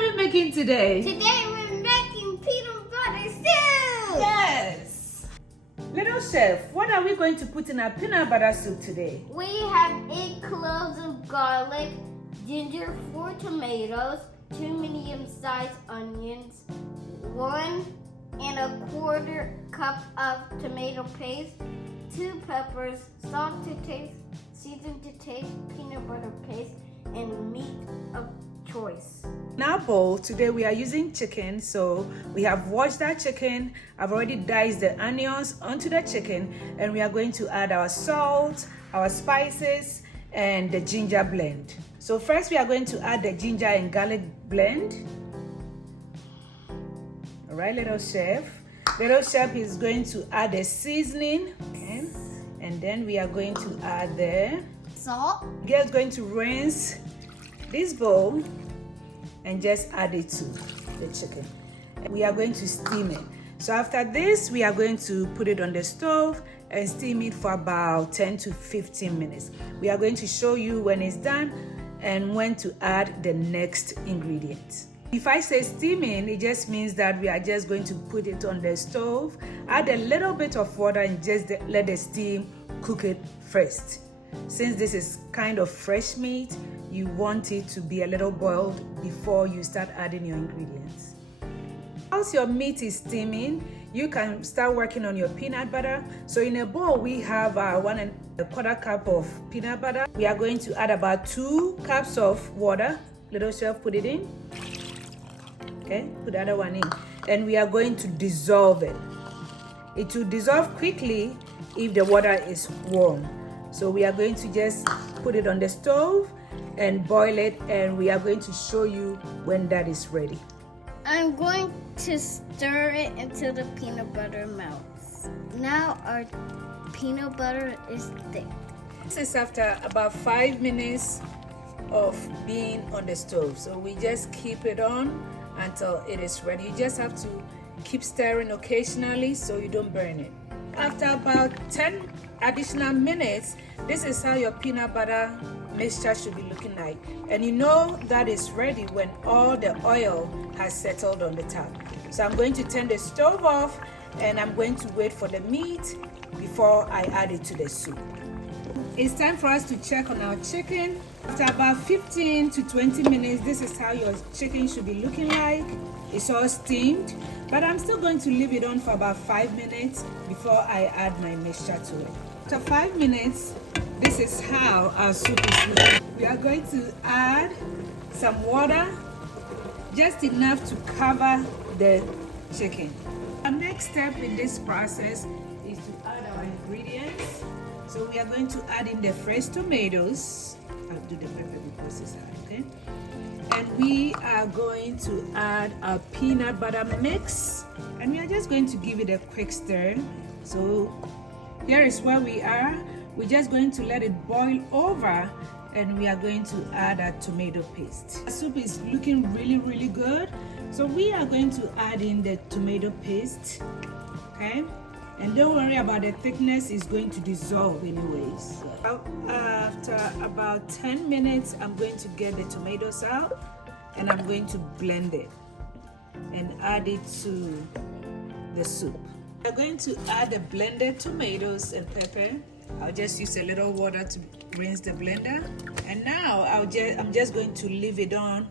are we making today? Today we're making peanut butter soup! Yes! Little chef, what are we going to put in our peanut butter soup today? We have 8 cloves of garlic, ginger, 4 tomatoes, 2 medium-sized onions, 1¼ cup of tomato paste, 2 peppers, salt to taste, season to taste, peanut butter paste, and meat of choice. In our bowl today we are using chicken, so we have washed that chicken. I've already diced the onions onto the chicken, and we are going to add our salt, our spices, and the ginger blend. So first we are going to add the ginger and garlic blend. All right, little chef. Little chef is going to add the seasoning, okay? And then we are going to add the Salt. Gail is going to rinse this bowl and just add it to the chicken. We are going to steam it. So after this, we are going to put it on the stove and steam it for about 10 to 15 minutes. We are going to show you when it's done and when to add the next ingredient. If I say steaming, it just means that we are just going to put it on the stove, add a little bit of water, and just let the steam cook it first. Since this is kind of fresh meat, you want it to be a little boiled before you start adding your ingredients. Once your meat is steaming, you can start working on your peanut butter. So in a bowl, we have 1¼ cup of peanut butter. We are going to add about 2 cups of water. Little chef, put it in. Okay, put the other one in. And we are going to dissolve it. It will dissolve quickly if the water is warm. So we are going to just put it on the stove and boil it, and we are going to show you when that is ready. I'm going to stir it until the peanut butter melts. Now our peanut butter is thick. This is after about 5 minutes of being on the stove. So we just keep it on until it is ready. You just have to keep stirring occasionally so you don't burn it. After about 10 additional minutes, this is how your peanut butter mixture should be looking like. And you know that is ready when all the oil has settled on the top. So I'm going to turn the stove off, and I'm going to wait for the meat before I add it to the soup. It's time for us to check on our chicken. After about 15 to 20 minutes, this is how your chicken should be looking like. It's all steamed, but I'm still going to leave it on for about 5 minutes before I add my mixture to it. After 5 minutes, this is how our soup is looking. We are going to add some water, just enough to cover the chicken. Our next step in this process is to add our ingredients. So we are going to add in the fresh tomatoes. I'll do the pepper before it's added, okay? And we are going to add our peanut butter mix, and we are just going to give it a quick stir. So here is where we are. We're just going to let it boil over, and we are going to add our tomato paste. The soup is looking really good, so we are going to add in the tomato paste, okay? And don't worry about the thickness, it's going to dissolve anyways. After about 10 minutes, I'm going to get the tomatoes out, and I'm going to blend it and add it to the soup. I'm going to add the blended tomatoes and pepper. I'll just use a little water to rinse the blender. And now I'm just going to leave it on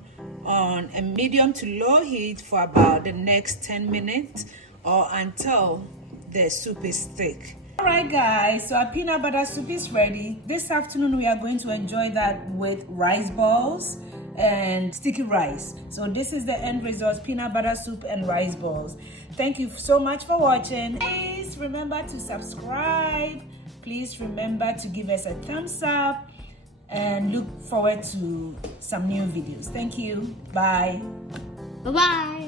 a medium to low heat for about the next 10 minutes or until the soup is thick. All right guys, so our peanut butter soup is ready. This afternoon we are going to enjoy that with rice balls and sticky rice. So this is the end result: peanut butter soup and rice balls. Thank you so much for watching. Please remember to subscribe. Please remember to give us a thumbs up, and look forward to some new videos. Thank you. Bye. Bye-bye.